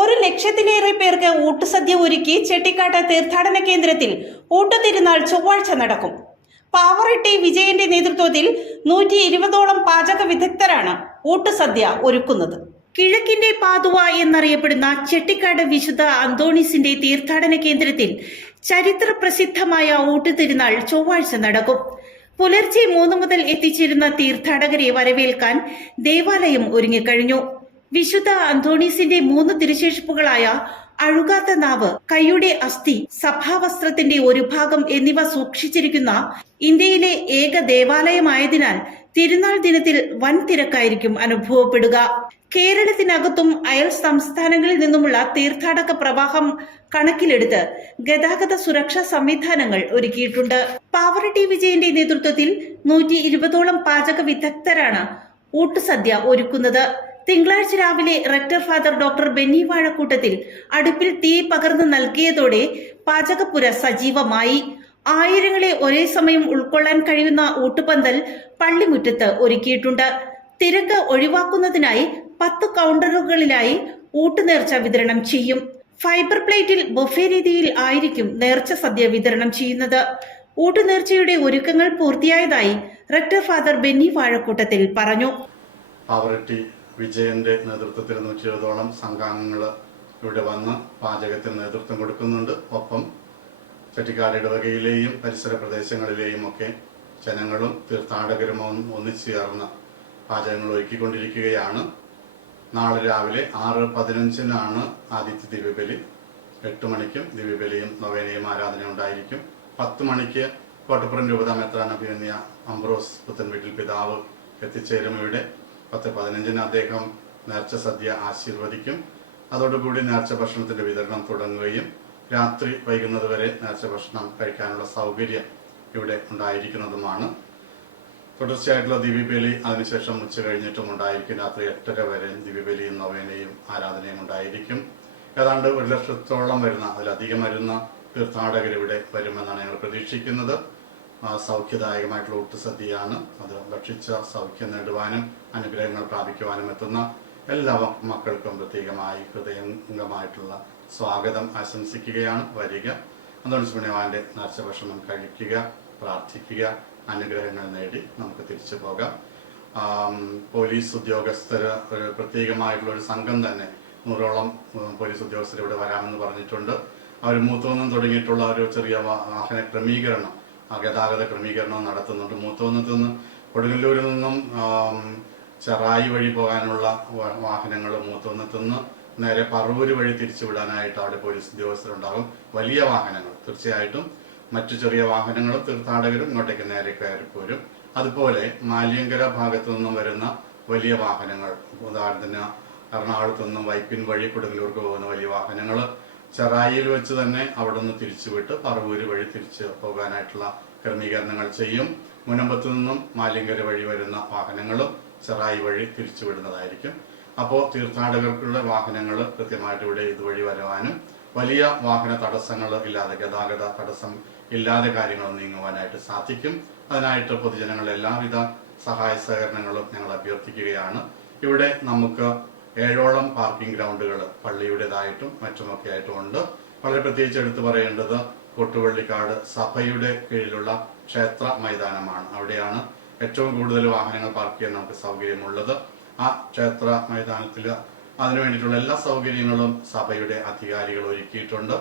1,00,000-ലേറെ പേർക്ക് ഊട്ടുസദ്യ ഒരുക്കി ചെട്ടിക്കാട്ട് തീർത്ഥാടന കേന്ദ്രത്തിൽ ഊട്ടുതിരുനാൾ ചൊവ്വാഴ്ച നടക്കും. പാവറട്ടി വിജയന്റെ നേതൃത്വത്തിൽ 120ഓളം പാചക വിദഗ്ധരാണ് ഊട്ടുസദ്യ ഒരുക്കുന്നത്. കിഴക്കിന്റെ പാതുവ എന്നറിയപ്പെടുന്ന ചെട്ടിക്കാട് വിശുദ്ധ അന്തോണീസിന്റെ തീർത്ഥാടന കേന്ദ്രത്തിൽ ചരിത്ര പ്രസിദ്ധമായ ഊട്ടുതിരുനാൾ ചൊവ്വാഴ്ച നടക്കും. പുലർച്ചെ 3 മുതൽ എത്തിച്ചേരുന്ന തീർത്ഥാടകരെ വരവേൽക്കാൻ ദേവാലയം ഒരുങ്ങിക്കഴിഞ്ഞു. വിശുദ്ധ അന്തോണീസിന്റെ 3 തിരുശേഷിപ്പുകളായ അഴുകാത്ത നാവ്, കൈയുടെ അസ്ഥി, സഭാവസ്ത്രത്തിന്റെ ഒരു ഭാഗം എന്നിവ സൂക്ഷിച്ചിരിക്കുന്ന ഇന്ത്യയിലെ ഏക ദേവാലയമായതിനാൽ തിരുനാൾ ദിനത്തിൽ വൻ തിരക്കായിരിക്കും അനുഭവപ്പെടുക. കേരളത്തിനകത്തും അയൽ സംസ്ഥാനങ്ങളിൽ നിന്നുമുള്ള തീർത്ഥാടക പ്രവാഹം കണക്കിലെടുത്ത് ഗതാഗത സുരക്ഷാ സംവിധാനങ്ങൾ ഒരുക്കിയിട്ടുണ്ട്. പാവറട്ടി വിജയന്റെ നേതൃത്വത്തിൽ 120ഓളം പാചക വിദഗ്ധരാണ് ഊട്ടുസദ്യ ഒരുക്കുന്നത്. തിങ്കളാഴ്ച രാവിലെ rector father doctor Benny Vazhakoottathil അടുപ്പിൽ തീ പകർന്നു നൽകിയതോടെ പാചകപ്പുര സജീവമായി. ആയിരങ്ങളെ ഒരേ സമയം ഉൾക്കൊള്ളാൻ കഴിയുന്ന ഊട്ടുപന്തൽ പള്ളിമുറ്റത്ത് ഒരുക്കിയിട്ടുണ്ട്. തിരക്ക് ഒഴിവാക്കുന്നതിനായി 10 കൗണ്ടറുകളിലായി ഊട്ടുനേർച്ച വിതരണം ചെയ്യും. ഫൈബർ പ്ലേറ്റിൽ ബൊഫെ രീതിയിൽ ആയിരിക്കും നേർച്ച സദ്യ വിതരണം ചെയ്യുന്നത്. ഊട്ടുനേർച്ചയുടെ ഒരുക്കങ്ങൾ പൂർത്തിയായതായി റെക്ടർ ഫാദർ ബെന്നി വാഴക്കൂട്ടത്തിൽ പറഞ്ഞു. പാവറട്ടി വിജയന്റെ നേതൃത്വത്തിൽ 120ഓളം സംഘാംഗങ്ങൾ ഇവിടെ വന്ന് പാചകത്തിന് നേതൃത്വം കൊടുക്കുന്നുണ്ട്. ഒപ്പം ചെട്ടിക്കാട് ഇടവകയിലെയും പരിസര പ്രദേശങ്ങളിലെയും ഒക്കെ ജനങ്ങളും തീർത്ഥാടകരും ഒന്നിച്ചു ചേർന്ന് പാചകങ്ങൾ ഒരുക്കിക്കൊണ്ടിരിക്കുകയാണ്. നാളെ രാവിലെ 6:15 ആദിത്യ ദിവ്യബലി. 8 മണിക്കും ദിവ്യബലിയും നൊവേനയും ആരാധന ഉണ്ടായിരിക്കും. 10 മണിക്ക് കോട്ടപ്പുറം രൂപതാ മെത്രാൻ അഭിനന്ദിയ അംബ്രോസ് പുത്തൻവീട്ടിൽ പിതാവ് എത്തിച്ചേരും. ഇവിടെ 10:15 അദ്ദേഹം നേർച്ച സദ്യ ആശീർവദിക്കും. അതോടുകൂടി നേർച്ച ഭക്ഷണത്തിന്റെ വിതരണം തുടങ്ങുകയും രാത്രി വൈകുന്നത് വരെ നേർച്ച ഭക്ഷണം കഴിക്കാനുള്ള സൗകര്യം ഇവിടെ ഉണ്ടായിരിക്കുന്നതുമാണ്. തുടർച്ചയായിട്ടുള്ള ദിവ്യബലി അതിനുശേഷം ഉച്ച കഴിഞ്ഞിട്ടും ഉണ്ടായിരിക്കും. രാത്രി 8:30 വരെ ദിവ്യബലിയും നൊവേനയും ആരാധനയും ഉണ്ടായിരിക്കും. ഏതാണ്ട് 1,00,000-ഓളം വരുന്ന, അതിലധികം വരുന്ന തീർത്ഥാടകർ ഇവിടെ വരുമെന്നാണ് ഞങ്ങൾ പ്രതീക്ഷിക്കുന്നത്. സൗഖ്യദായകമായിട്ടുള്ള ഊട്ടുസദ്യയാണ്. അത് ഭക്ഷിച്ച സൗഖ്യം നേടുവാനും അനുഗ്രഹങ്ങൾ പ്രാപിക്കുവാനും എത്തുന്ന എല്ലാ മക്കൾക്കും പ്രത്യേകമായി ഹൃദയംഗമായിട്ടുള്ള സ്വാഗതം ആശംസിക്കുകയാണ്. വരിക, അന്തോണീസ് പുണ്യവാന്റെ നേർച്ച ഭക്ഷണം കഴിക്കുക, പ്രാർത്ഥിക്കുക, അനുഗ്രഹങ്ങൾ നേടി നമുക്ക് തിരിച്ചു പോകാം. പോലീസ് ഉദ്യോഗസ്ഥർ ഒരു പ്രത്യേകമായിട്ടുള്ള ഒരു സംഘം തന്നെ 100ഓളം പോലീസ് ഉദ്യോഗസ്ഥർ ഇവിടെ വരാമെന്ന് പറഞ്ഞിട്ടുണ്ട്. അവർ മൂത്തോന്നം തുടങ്ങിയിട്ടുള്ള ഒരു ചെറിയ വാഹന ക്രമീകരണം, ഗതാഗത ക്രമീകരണം നടത്തുന്നുണ്ട്. മൂത്തോന്നത്ത് നിന്ന് കൊടുങ്ങല്ലൂരിൽ നിന്നും ചെറായി വഴി പോകാനുള്ള വാഹനങ്ങൾ മൂത്തോന്നത്ത് നിന്ന് നേരെ പറവൂര് വഴി തിരിച്ചുവിടാനായിട്ട് അവിടെ പോലീസ് ഉദ്യോഗസ്ഥരുണ്ടാകും. വലിയ വാഹനങ്ങൾ തീർച്ചയായിട്ടും, മറ്റു ചെറിയ വാഹനങ്ങളും തീർത്ഥാടകരും ഇങ്ങോട്ടേക്ക് നേരെ കയറിപ്പോരും. അതുപോലെ മാലിയങ്കര ഭാഗത്തു നിന്നും വരുന്ന വലിയ വാഹനങ്ങൾ, ഉദാഹരണത്തിന് എറണാകുളത്തു നിന്നും വൈപ്പിൻ വഴി കൊടുങ്ങല്ലൂർക്ക് പോകുന്ന വലിയ വാഹനങ്ങൾ ചെറായിയിൽ വെച്ച് തന്നെ അവിടെ നിന്ന് തിരിച്ചുവിട്ട് പറവൂര് വഴി തിരിച്ച് പോകാനായിട്ടുള്ള ക്രമീകരണങ്ങൾ ചെയ്യും. മുനമ്പത്തു നിന്നും മാലിയങ്കര വഴി വരുന്ന വാഹനങ്ങളും ചെറായി വഴി തിരിച്ചുവിടുന്നതായിരിക്കും. അപ്പോൾ തീർത്ഥാടകർക്കുള്ള വാഹനങ്ങൾ കൃത്യമായിട്ട് ഇവിടെ ഇതുവഴി വരുവാനും വലിയ വാഹന തടസ്സങ്ങൾ ഇല്ലാതെ, ഗതാഗത തടസ്സം ഇല്ലാതെ കാര്യങ്ങൾ നീങ്ങുവാനായിട്ട് സാധിക്കും. അതിനായിട്ട് പൊതുജനങ്ങളുടെ എല്ലാവിധ സഹായ സഹകരണങ്ങളും ഞങ്ങൾ അഭ്യർത്ഥിക്കുകയാണ്. ഇവിടെ നമുക്ക് 7ഓളം പാർക്കിംഗ് ഗ്രൗണ്ടുകൾ പള്ളിയുടേതായിട്ടും മറ്റുമൊക്കെ ആയിട്ടും ഉണ്ട്. വളരെ പ്രത്യേകിച്ച് എടുത്തു പറയേണ്ടത് കൊട്ടുവള്ളിക്കാട് സഭയുടെ കീഴിലുള്ള ക്ഷേത്ര മൈതാനമാണ്. അവിടെയാണ് ഏറ്റവും കൂടുതൽ വാഹനങ്ങൾ പാർക്ക് ചെയ്യാൻ നമുക്ക് സൗകര്യമുള്ളത്. ആ ക്ഷേത്ര മൈതാനത്തിൽ അതിനു വേണ്ടിയിട്ടുള്ള എല്ലാ സൗകര്യങ്ങളും സഭയുടെ അധികാരികൾ ഒരുക്കിയിട്ടുണ്ട്.